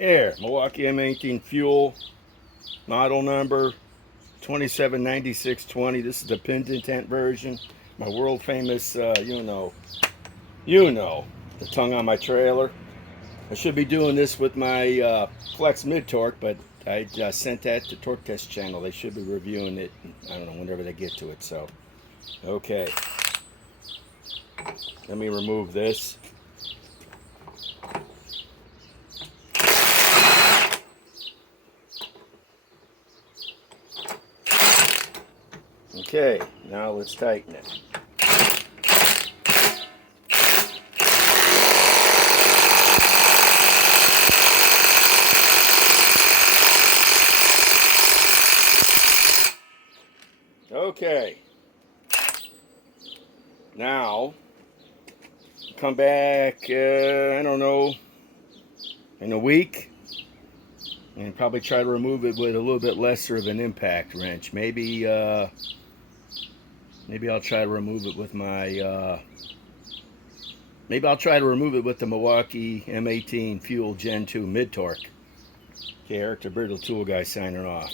Here, Milwaukee M18 fuel, model number 279620. This is the pin detent version. My world famous, you know, the tongue on my trailer. I should be doing this with my Flex mid torque, but I sent that to Torque Test channel. They should be reviewing it, I don't know, whenever they get to it. So, okay. Let me remove this. Okay, now let's tighten it. Okay, now come back, I don't know, in a week, and probably try to remove it with a little bit lesser of an impact wrench. Maybe I'll try to remove it with my, maybe I'll try to remove it with the Milwaukee M18 Fuel Gen 2 mid torque. Okay, Eric the Brittle Tool Guy signing off.